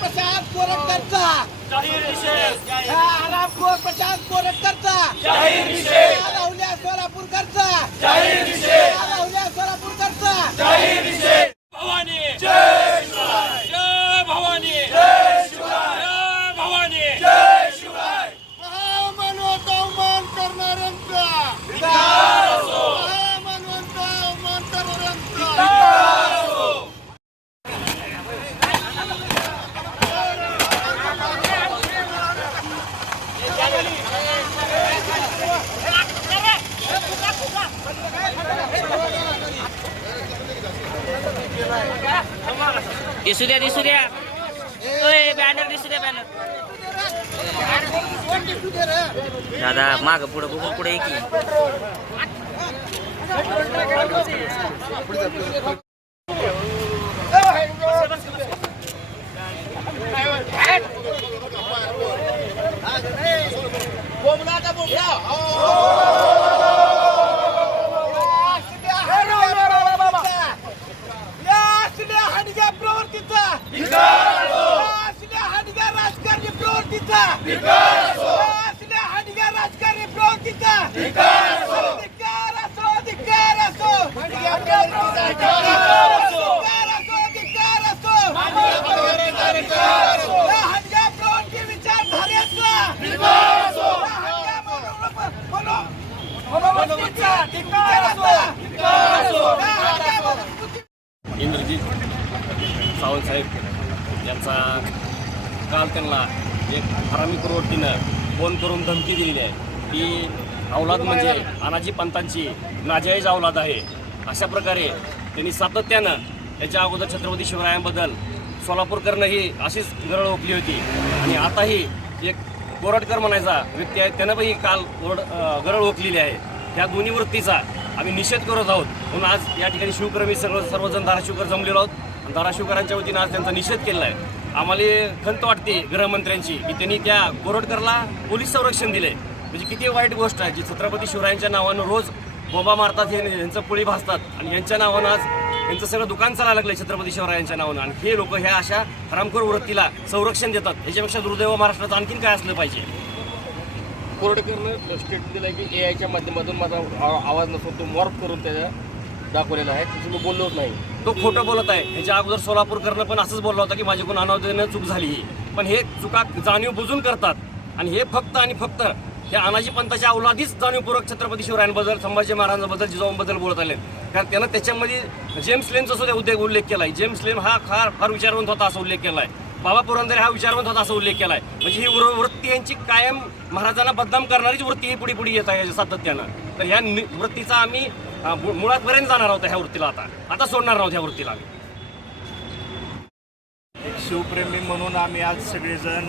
प्रशांत कोरटकरचा. जाहीर निषेध. हरामखोर प्रशांत कोरटकरचा. जाहीर निषेध. राहुल्या सोलापूरकरचा. जाहीर निषेध. राहुल्या सोलापूरकरचा. जाहीर दिसू द्या दिसू द्या. ओय बॅनर दिसू द्या बॅनर दादा माग पुढे बघून पुढे ये की. या असल्या हडग्या प्रवृत्तीचा या असल्या हडग्या राजकारणी प्रवृत्तीचा या असल्या हडग्या राजकारणी प्रवृत्तीचा। धिक्कार असो धिक्कार असो हडग्या प्रवृत्तीचा धिक्कार असो धिक्कार असो या हडग्या प्रवृत्ती विचारधारेचा। इंद्रजित सावंतसाहेब यांचा काल त्यांना एक हरामी प्रवृत्तीनं फोन करून धमकी दिलेली आहे. की अवलाद म्हणजे अनाजी पंतांची नाजायज अवलाद आहे. अशा प्रकारे त्यांनी सातत्यानं याच्या अगोदर छत्रपती शिवरायांबद्दल सोलापूरकरनं ही अशीच गरळ ओपली होती. आणि आताही एक कोरटकर म्हणायचा व्यक्ती आहे त्यानं ही काल ओरड गरळ ओकलेली आहे. त्या दोन्ही वृत्तीचा आम्ही निषेध करत आहोत. म्हणून आज या ठिकाणी शिवकर्मी सर्व सर्वजण धाराशिवकर जमलेलो आहोत. आणि धाराशिवकरांच्या वतीनं आज त्यांचा निषेध केलेला आहे. आम्हाला खंत वाटते गृहमंत्र्यांची की त्यांनी त्या कोरडकरला पोलीस संरक्षण दिले म्हणजे किती वाईट गोष्ट आहे जी छत्रपती शिवरायांच्या नावानं रोज बोबा मारतात हे यांचं पोळी भासतात आणि यांच्या नावानं आज यांचं सगळं दुकान चालायला लागलं छत्रपती शिवरायांच्या नावानं. आणि हे लोक ह्या अशा हरामखोर वृत्तीला संरक्षण देतात. याच्यापेक्षा दुर्दैव महाराष्ट्राचं आणखीन काय असलं पाहिजे? कोरडकरनं स्टेटमेंट दिलं की ए आयच्या माध्यमातून माझा आवा- आवाज नसतो तो मॉर्फ करून त्याच्या दाखवलेला आहे. त्याचं मी बोललोच नाही. तो खोटं बोलत आहे. ह्याच्या अगोदर सोलापूरकरनं पण असंच बोलला होता की माझ्याकडून अनावधानानं चूक झाली ही पण हे चुका जाणीव बुजून करतात. आणि हे फक्त आणि फक्त या अनाजी पंथाच्या अवलादीच जाणीवपूर्वक छत्रपती शिवरायांबद्दल संभाजी महाराजांबद्दल जिजाऊंबद्दल बोलत आले कारण त्यानं त्याच्यामध्ये जेम्स लेनचा सुद्धा उद्योग उल्लेख केला आहे जेम्स लेन हा फार फार विचारवंत होता असा उल्लेख केला आहे बाबा पुरंदरे हा विचारवंत होता असा उल्लेख केला आहे म्हणजे ही वृ- वृत्ती यांची कायम महाराजांना बदनाम करणारीच वृत्ती ही पुढे पुढे येत आहे सातत्यानं. तर ह्या नि- वृत्तीचा आम्ही मुळात मु- जाणार आहोत ह्या वृत्तीला आता. आता सोडणार आहोत ह्या वृत्तीला शिवप्रेमी म्हणून आम्ही आज सगळेजण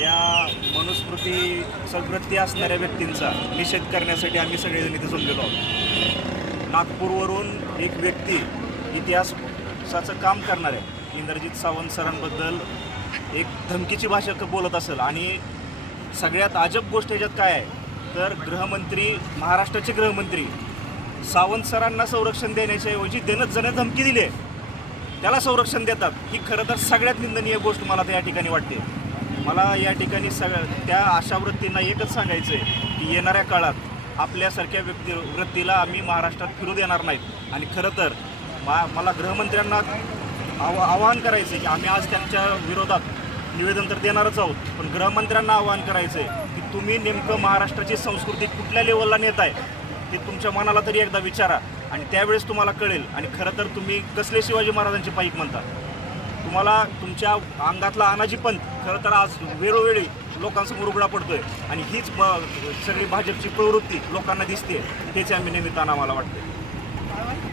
या मनुस्मृती सद्वृत्ती असणाऱ्या व्यक्तींचा निषेध करण्यासाठी आम्ही सगळेजण इथे जमलेलो आहोत. नागपूरवरून एक व्यक्ती इतिहासाचं काम करणार आहे. इंद्रजित सावंत सरांबद्दल एक धमकीची भाषा बोलत असेल आणि सगळ्यात अजब गोष्ट ह्याच्यात काय आहे? तर गृहमंत्री महाराष्ट्राचे गृहमंत्री सावंत सरांना संरक्षण देण्याच्या ऐवजी देणं जण धमकी दिली आहे. त्याला संरक्षण देतात. ही खरं तर सगळ्यात निंदनीय गोष्ट मला त्या ठिकाणी वाटते. मला या ठिकाणी सग त्या अशा वृत्तींना एकच सांगायचं आहे की येणाऱ्या काळात आपल्यासारख्या व्यक्ती वृत्तीला आम्ही महाराष्ट्रात फिरू देणार नाहीत. आणि खरं तर मा मला गृहमंत्र्यांना आव आवाहन करायचं आहे की आम्ही आज त्यांच्या विरोधात निवेदन तर देणारच आहोत. पण गृहमंत्र्यांना आवाहन करायचं आहे की तुम्ही नेमकं महाराष्ट्राची संस्कृती कुठल्या लेवलला नेत आहे ते तुमच्या मनाला तरी एकदा विचारा आणि त्यावेळेस तुम्हाला कळेल. आणि खरं तर तुम्ही कसले शिवाजी महाराजांचे पाईक म्हणता. तुम्हाला तुमच्या अंगातला अनाजी पंत खरं तर आज वेळोवेळी लोकांसमोर उघडा पडतोय. आणि हीच सगळी भाजपची प्रवृत्ती लोकांना दिसते तेच आम्ही निमित्तानं आम्हाला वाटते